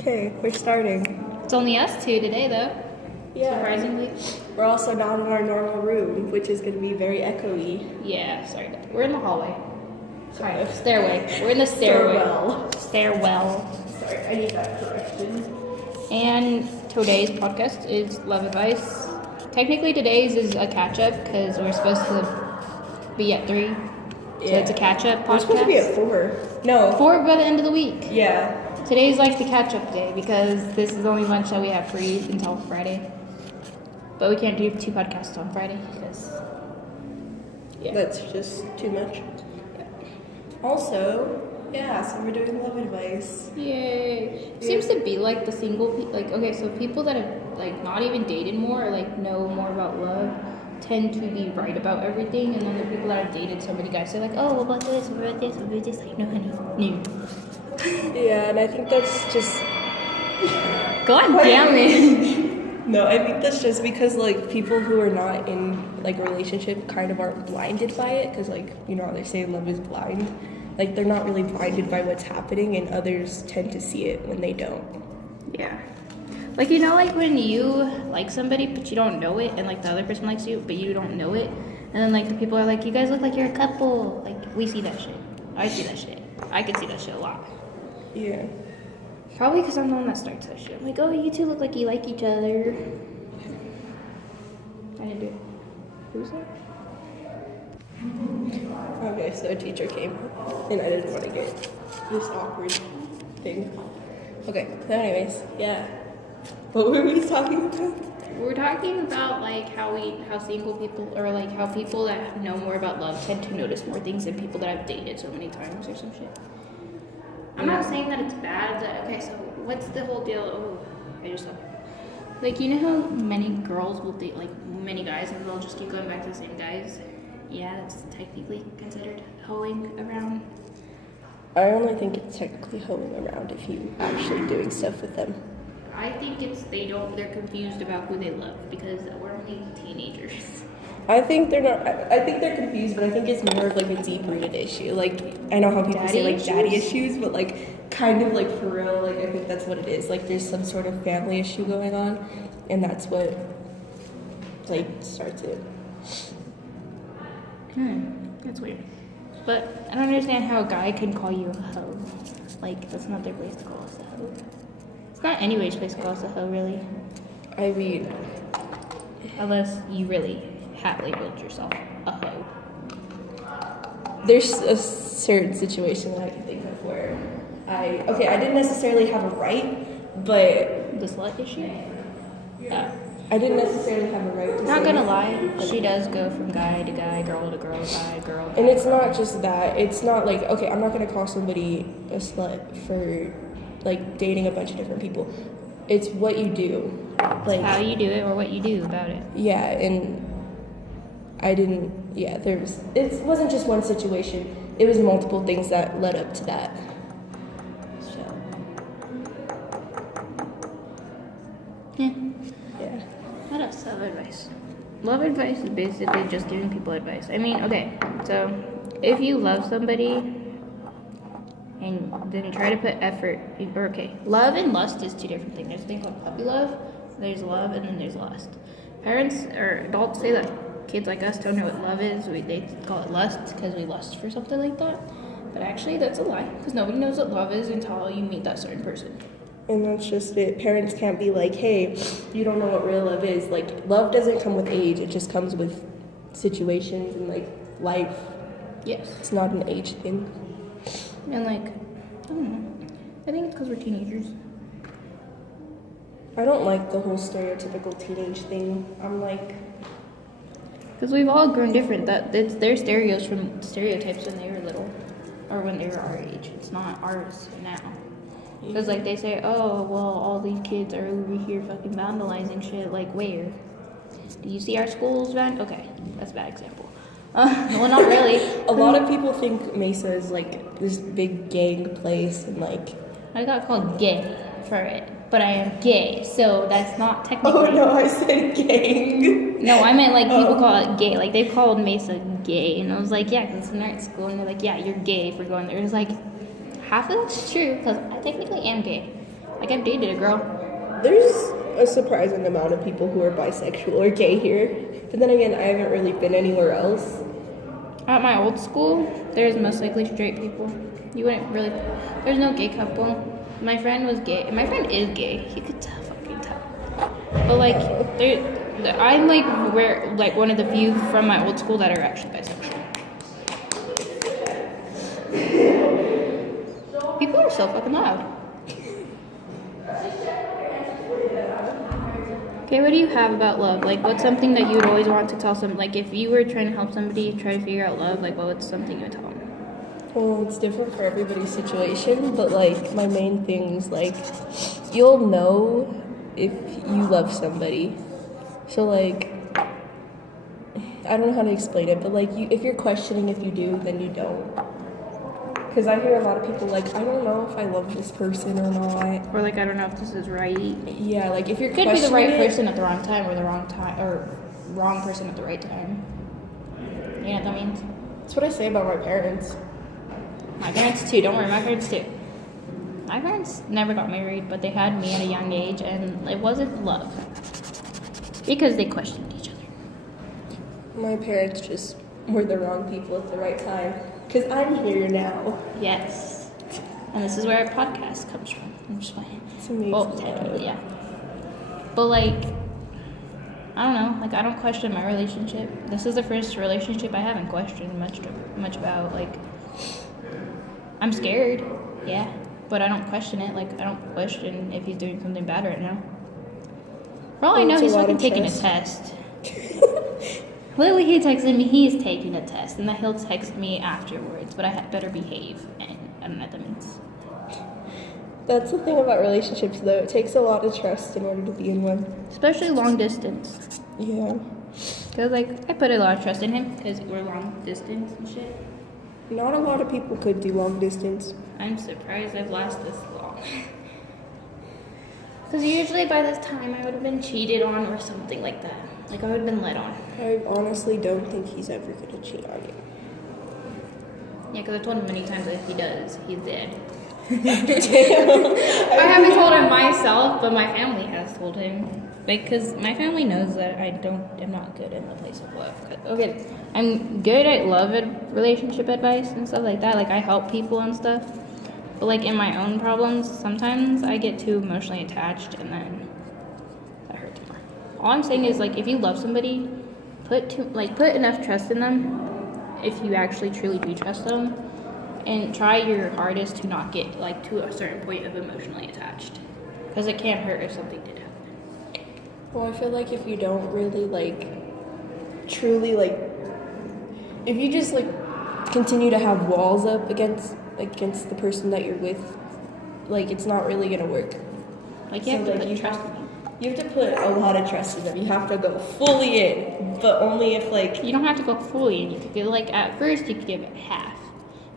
Okay, we're starting. It's only us two today, though. Yeah. Surprisingly. We're also not in our normal room, which is going to be very echoey. Yeah, sorry. We're in the hallway. Kind of. Stairway. We're in the stairway. Stairwell. Sorry, I need that correction. And today's podcast is Love Advice. Technically, today's is a catch-up because we're supposed to be at 3. So it's a catch-up podcast. We're supposed to be at 4. No. 4 by the end of the week. Yeah. Today's like the catch-up day because this is the only lunch that we have free until Friday. But we can't do 2 podcasts on Friday because... Yeah. That's just too much. Yeah. Also, yeah, so we're doing love advice. Yay. Seems to be like the single so people that have like not even dated more or like know more about love tend to be right about everything, and then the people that have dated so many guys say like, oh, what about this, what about this, what about this, like, no honey, no. Yeah, and I think that's just... God damn it. No, I think that's just because, like, people who are not in, like, a relationship kind of aren't blinded by it, because, like, you know how they say love is blind? Like, they're not really blinded by what's happening, and others tend to see it when they don't. Yeah. Like, you know, like, when you like somebody, but you don't know it, and, like, the other person likes you, but you don't know it, and then, like, the people are like, you guys look like you're a couple. Like, we see that shit. I see that shit. I can see that shit a lot. Yeah. Probably because I'm the one that starts that shit. I'm like, oh, you two look like you like each other. I didn't do it. Who's that? Okay, so a teacher came, and I didn't want to get this awkward thing. Okay, so anyways, yeah. What were we talking about? We're talking about, like, how single people, or, like, how people that know more about love tend to notice more things than people that have dated so many times or some shit. I'm not saying that it's bad. Okay, so what's the whole deal? Oh, I just thought. Like, you know how many girls will date, like, many guys, and they'll just keep going back to the same guys? Yeah, that's technically considered hoeing around. I only think it's technically hoeing around if you actually doing stuff with them. I think they're confused about who they love because we're only teenagers. I think they're not, I think they're confused, but I think it's more of like a deep-rooted issue. Like, I know how people say like daddy issues, but like kind of like for real, like I think that's what it is. Like there's some sort of family issue going on, and that's what like starts it. That's weird. But I don't understand how a guy can call you a hoe. Like, that's not their place to call us a hoe. It's not anybody's place to call us a hoe, really. I mean... Unless you really have labeled yourself a hoe. There's a certain situation that I can think of where I didn't necessarily have a right, but... The slut issue? I didn't necessarily have a right to Not gonna lie, she does go from guy to guy, girl to girl, guy, girl, guy. And it's not just that. It's not like, okay, I'm not gonna call somebody a slut for like dating a bunch of different people. It's what you do. Like how you do it or what you do about it. Yeah, and it wasn't just one situation. It was multiple things that led up to that. So Yeah. Yeah. What else? Love advice. Love advice is basically just giving people advice. I mean, okay, so if you love somebody and then try to put effort, love and lust is 2 different things. There's a thing called puppy love, there's love, and then there's lust. Parents or adults say that kids like us don't know what love is. They call it lust because we lust for something like that. But actually, that's a lie because nobody knows what love is until you meet that certain person. And that's just it. Parents can't be like, hey, you don't know what real love is. Like, love doesn't come with age. It just comes with situations and, like, life. Yes. It's not an age thing. And, like, I don't know. I think it's because we're teenagers. I don't like the whole stereotypical teenage thing. I'm like... Because we've all grown different. It's their stereotypes when they were little. Or when they were our age. It's not ours now. Because, like, they say, oh, well, all these kids are over here fucking vandalizing shit. Like, where? Do you see our schools, Okay, that's a bad example. Well, not really. A lot of people think Mesa is, like, this big gang place, and, like... I got called gay for it, but I am gay, so that's not technically... Oh, no, I said gang. No, I meant, like, people call it gay. Like, they've called Mesa gay, and I was like, yeah, because it's an art school, and they're like, yeah, you're gay for going there. It's like... half of that's true, because I technically am gay. Like, I've dated a girl. There's a surprising amount of people who are bisexual or gay here. But then again, I haven't really been anywhere else. At my old school, there's most likely straight people. You wouldn't really. There's no gay couple. My friend was gay. My friend is gay. You could fucking tell. But like, I'm like one of the few from my old school that are actually bisexual. People are so fucking loud. Okay, what do you have about love? Like, what's something that you would always want to tell someone? Like, if you were trying to help somebody try to figure out love, like, what's something you would tell them? Well, it's different for everybody's situation, but like my main thing is like you'll know if you love somebody. So like I don't know how to explain it, but like if you're questioning if you do, then you don't. Because I hear a lot of people like, I don't know if I love this person or not. Or like, I don't know if this is right. Yeah, like if you're Could be the right questioning it- person at the wrong time, or the wrong time, or wrong person at the right time. You know what that means? That's what I say about my parents. My parents too. Don't worry, my parents too. My parents never got married, but they had me at a young age, and it wasn't love because they questioned each other. My parents just were the wrong people at the right time. Because I'm here now. Yes, and this is where our podcast comes from. I'm just playing. It's amazing. Well, technically, yeah. But like, I don't know. Like, I don't question my relationship. This is the first relationship I haven't questioned much about. Like, I'm scared, yeah, but I don't question it. Like, I don't question if he's doing something bad right now. For all I know, It's a he's lot fucking of taking a trust. test. Literally, he texted me he's taking a test, and that he'll text me afterwards, but I had better behave, and I don't know what that means. That's the thing about relationships, though. It takes a lot of trust in order to be in one. Especially long distance. Yeah. Because, like, I put a lot of trust in him, because we're long distance and shit. Not a lot of people could do long distance. I'm surprised I've lasted this long. Because usually by this time I would have been cheated on or something like that. Like, I would have been led on. I honestly don't think he's ever going to cheat on you. Yeah, because I told him many times that if he does, he's dead. I haven't told him myself, but my family has told him. Like, because my family knows that I'm not good in the place of love. Okay, I'm good at relationship advice and stuff like that. Like, I help people and stuff. But, like, in my own problems, sometimes I get too emotionally attached, and then that hurts more. All I'm saying is, like, if you love somebody, put enough trust in them, if you actually truly do trust them, and try your hardest to not get, like, to a certain point of emotionally attached. Because it can't hurt if something did happen. Well, I feel like if you don't really, like, truly, like, if you just, like, continue to have walls up against the person that you're with, like, it's not really gonna work. Like, you have to like, put trust in them. You have to put a lot of trust in them. You have to go fully in, but only if, like, You don't have to go fully in. You could give, like, at first you could give it half.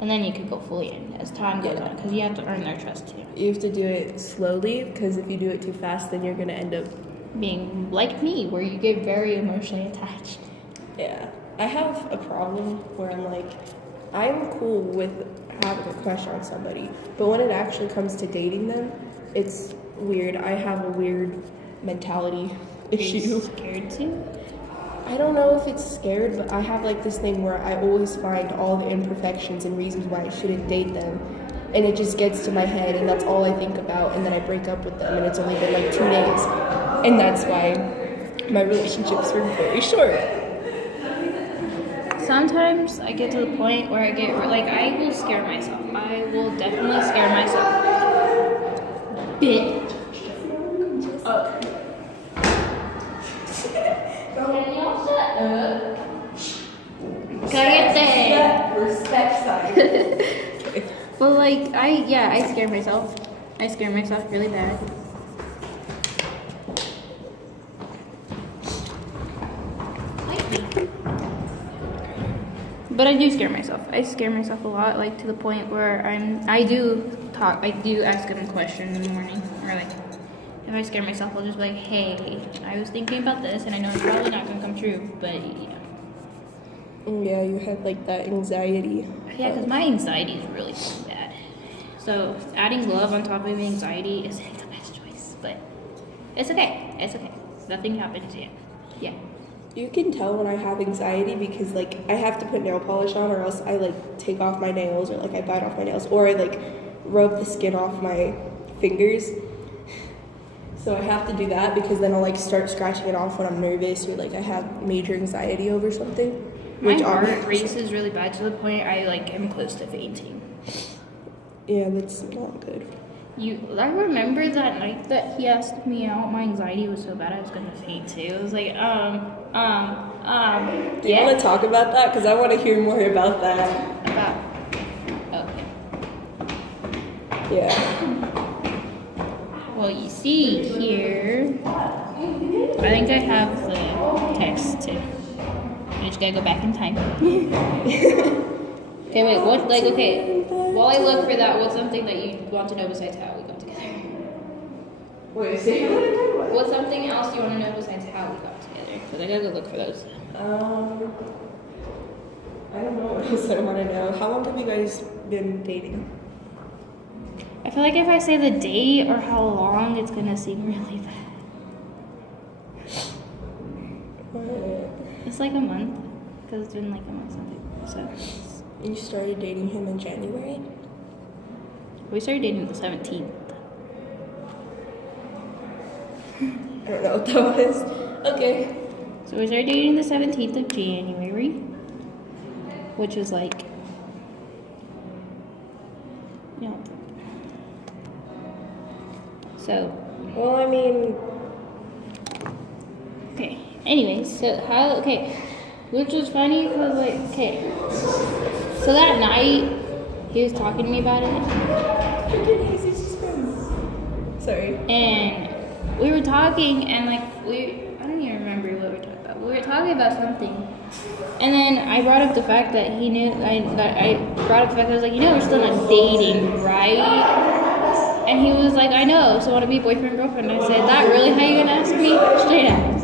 And then you could go fully in as time goes on. Because you have to earn their trust too. you have to do it slowly, because if you do it too fast, then you're gonna end up. Being like me, where you get very emotionally attached. Yeah. I have a problem where I'm like, I'm cool with having a crush on somebody, but when it actually comes to dating them, it's weird. I have a weird mentality issue. Scared too? I don't know if it's scared, but I have like this thing where I always find all the imperfections and reasons why I shouldn't date them. And it just gets to my head, and that's all I think about, and then I break up with them, and it's only been like 2 days. And that's why my relationships are very short. Sometimes I get to the point where I will scare myself. I will definitely scare myself. Bitch. Can y'all shut up? Cállate. Respect sign. Well, like, I scare myself. I scare myself really bad. But I do scare myself. I scare myself a lot, like, to the point where I do ask them a question in the morning. Or, like, if I scare myself, I'll just be like, hey, I was thinking about this, and I know it's probably not going to come true, but, yeah. Yeah, you have like that anxiety. Yeah, because my anxiety is really bad. So adding love on top of anxiety isn't the but it's okay. It's okay. Nothing happens yet. Yeah. You can tell when I have anxiety because like I have to put nail polish on or else I like take off my nails or like I bite off my nails or I like rub the skin off my fingers. So I have to do that because then I'll like start scratching it off when I'm nervous or like I have major anxiety over something. My heart races really bad to the point I like am close to fainting. Yeah, that's not good. I remember that night that he asked me out, my anxiety was so bad I was gonna faint too. I was like, Do you want to talk about that? Because I want to hear more about that. Okay. Yeah. Well, you see here, I think I have the text too. I just gotta go back in time. Okay, wait, what, like, okay, while I look for that, what's something that you want to know besides how we got together? Wait, say what? What's something else you want to know besides how we got together? Because I gotta go look for those. I don't know what else I want to know. How long have you guys been dating? I feel like if I say the date or how long, it's gonna seem really bad. It's like a month, because it's been like a month something. So You started dating him in January? we started dating the 17th. I don't know what that was. Okay. So we started dating the 17th of January, which was like, you know. So, Well, I mean, okay. Anyways, so how, okay, which was funny because, like, okay. So that night, he was talking to me about it, freaking Jesus friends. Sorry. and we were talking, and like, I don't even remember what we were talking about. We were talking about something. And then I brought up the fact that he knew, I brought up the fact that I was like, you know, we're still not dating, right? And he was like, I know, so want to be boyfriend, girlfriend? And I said, that really how you gonna ask me? Straight ass.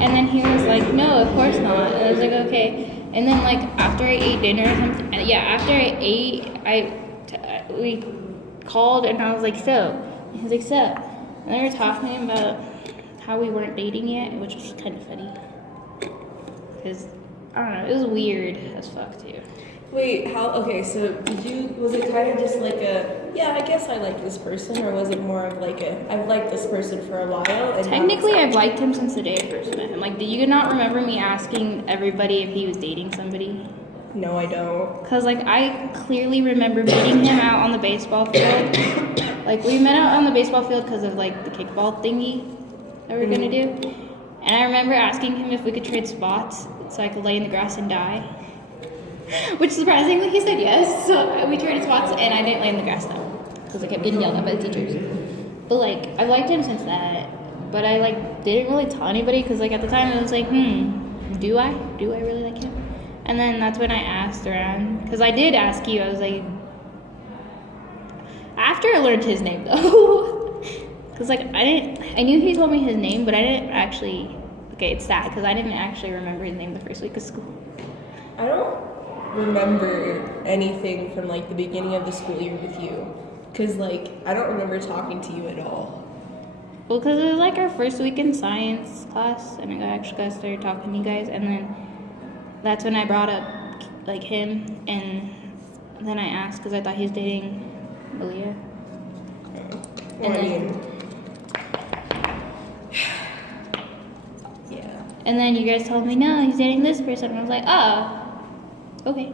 And then he was like, no, of course not. And I was like, okay. And then like after I ate dinner or something, after I ate, we called and I was like, so? And he was like, so? And then we were talking about how we weren't dating yet, which was kind of funny. Because, I don't know, it was weird as fuck too. Wait, okay, so was it kind of just like yeah, I guess I like this person, or was it more of like I've liked this person for a while? And technically, I've liked him since the day I first met him. Like, do you not remember me asking everybody if he was dating somebody? No, I don't. Because, like, I clearly remember meeting him out on the baseball field. Like, we met out on the baseball field because of, like, the kickball thingy that we were going to do. And I remember asking him if we could trade spots so I could lay in the grass and die. Which, surprisingly, he said yes. So we traded spots, and I didn't lay in the grass, though. Because I kept getting yelled at by the teachers. But, like, I've liked him since that. But I, like, didn't really tell anybody because, like, at the time, I was like, do I? Do I really like him? And then that's when I asked around. Because I did ask you. I was like... After I learned his name, though. Because, like, I knew he told me his name, but I didn't actually... Okay, it's sad because I didn't actually remember his name the first week of school. I don't remember anything from, like, the beginning of the school year with you. Because, like, I don't remember talking to you at all. Well, because it was, like, our first week in science class, and I actually got started talking to you guys, and then that's when I brought up, like, him, and then I asked because I thought he was dating Malia. Well, I mean... yeah. And then you guys told me, no, he's dating this person, and I was like, oh, okay.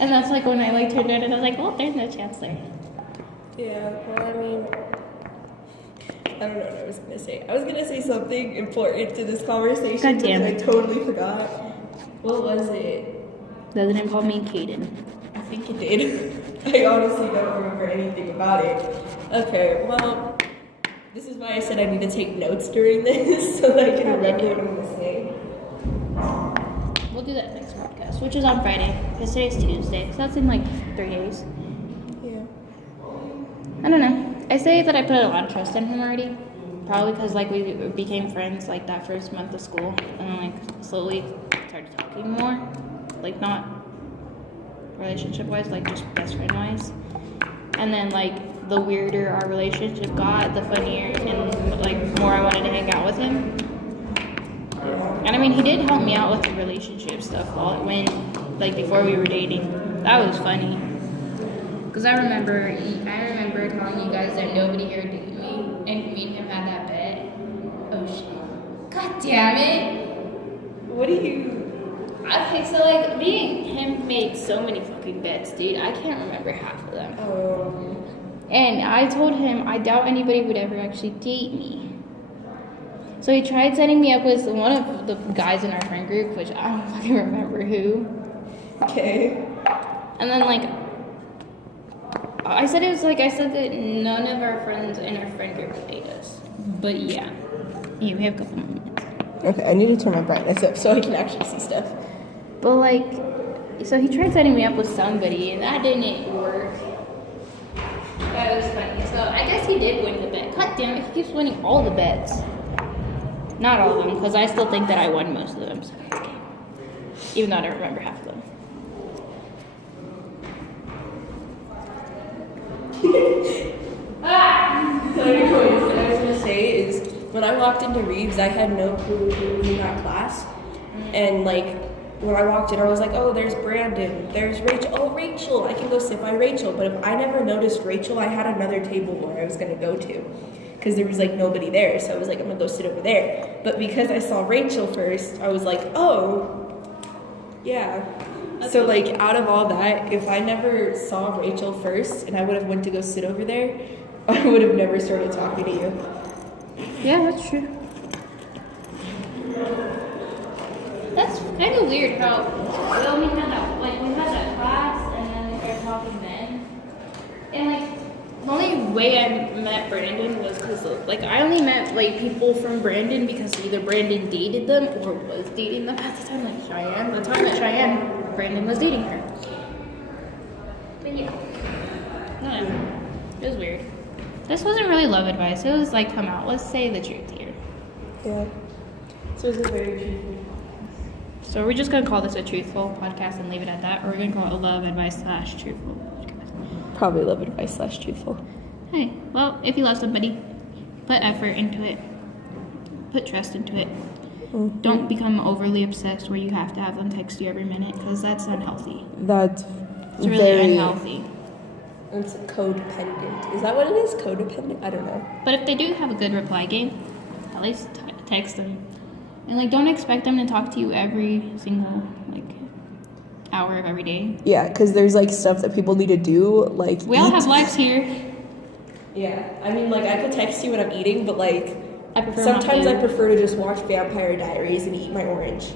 And that's, like, when I, like, turned out, and I was like, well, there's no chance there. Yeah, well, I mean... I don't know what I was going to say. I was going to say something important to this conversation, God damn but I it. totally forgot. What was it? Doesn't involve me and Caden. I think it did. I honestly don't remember anything about it. Okay, well, this is why I said I need to take notes during this so that I can remember what I'm going to say. We'll do that next podcast, which is on Friday, because today's Tuesday, so that's in, like, 3 days. Yeah. I don't know. I say that I put a lot of trust in him already. Probably because, like, we became friends, like, that first month of school. And then, like, slowly started talking more. Like, not relationship-wise, like, just best friend-wise. And then, like, the weirder our relationship got, the funnier and like more I wanted to hang out with him. And I mean, he did help me out with the relationship stuff when, like, before we were dating. That was funny. Cause I remember telling you guys that nobody here would date me, and me and him had that bet. Oh shit! God damn it! What do you? Okay, so like me and him made so many fucking bets, dude. I can't remember half of them. And I told him I doubt anybody would ever actually date me. So he tried setting me up with one of the guys in our friend group, which I don't fucking remember who. Okay. And then like I said that none of our friends in our friend group would date us. But yeah. Yeah, we have a couple more minutes. Okay, I need to turn my brightness up so I can actually see stuff. But like, so he tried setting me up with somebody, and that didn't work. That was funny. So I guess he did win the bet. God damn it, he keeps winning all the bets. Not all of them, because I still think that I won most of them. So it's okay. Even though I don't remember half of them. So anyways, what I was gonna say is when I walked into Reeves, I had no clue who was in that class, and like when I walked in, I was like, oh, there's Brandon, there's Rachel. Oh, Rachel, I can go sit by Rachel. But if I never noticed Rachel, I had another table where I was gonna go to, because there was like nobody there. So I was like, I'm gonna go sit over there. But because I saw Rachel first, I was like, oh, yeah. So like out of all that, if I never saw Rachel first and I would have went to go sit over there, I would have never started talking to you. Yeah, that's true. That's kind of weird how we only had that class and then we started talking then. And like the only way I met Brandon was because like I only met like people from Brandon because either Brandon dated them or was dating them at the time, like Cheyenne. The time that Cheyenne, Brandon was dating her. But yeah, no, it was weird. This wasn't really love advice. It was like, come out, let's say the truth here. Yeah. So it's a very truthful. So we're just gonna call this a truthful podcast and leave it at that, or we're gonna call it a love advice / truthful podcast. Probably love advice / truthful. Hey, well, if you love somebody, put effort into it. Put trust into it. Mm-hmm. Don't become overly obsessed where you have to have them text you every minute, because that's unhealthy. That's It's really unhealthy. It's codependent. Is that what it is? Codependent? I don't know. But if they do have a good reply game, at least text them. And like, don't expect them to talk to you every single like hour of every day. Yeah, because there's like stuff that people need to do, like we all have lives here. Yeah, I mean, like I could text you when I'm eating, but like I prefer sometimes not I prefer to just watch Vampire Diaries and eat my orange.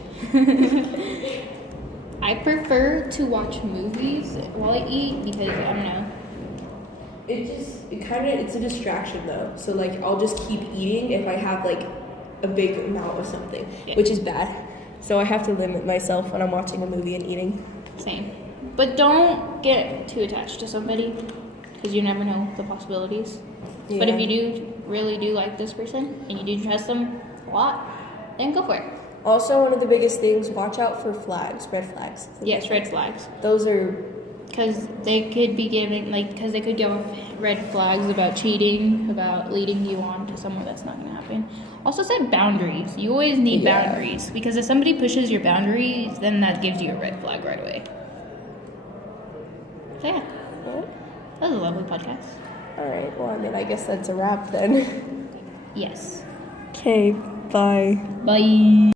I prefer to watch movies while I eat because I don't know. It's a distraction though. So like I'll just keep eating if I have like a big amount of something, which is bad. So I have to limit myself when I'm watching a movie and eating. Same. But don't get too attached to somebody because you never know the possibilities. Yeah. But if you really do like this person and you do trust them a lot, then go for it. Also, one of the biggest things, watch out for flags, red flags. Yes, red flags. Those are... Because they could be giving, because they could give red flags about cheating, about leading you on to someone that's not going to happen. Also set boundaries. You always need boundaries. Because if somebody pushes your boundaries, then that gives you a red flag right away. So yeah. That was a lovely podcast. Alright, well, I mean, I guess that's a wrap then. Yes. Okay, bye. Bye.